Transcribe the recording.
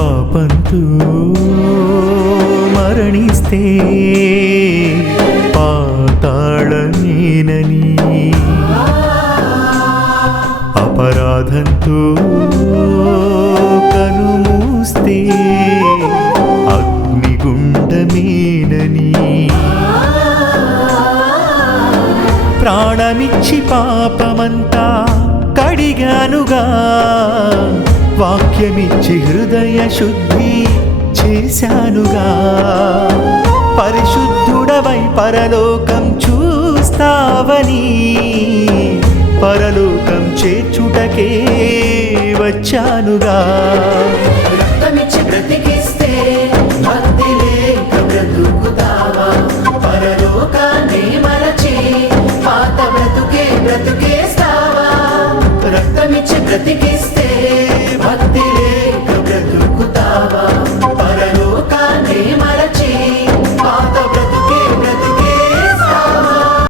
పాపంతో మరణిస్తే పాతాళమేనని, అపరాధంతో కనుమూస్తే అగ్నిగుండమేనని, ప్రాణమిచ్చి పాపమంతా కడిగానుగా, వాక్యమిచ్చి హృదయ శుద్ధి చేశానుగా, పరిశుద్ధుడవై పరలోకం చూస్తావని, పరలోకం చేర్చుటకే వచ్చానుగా.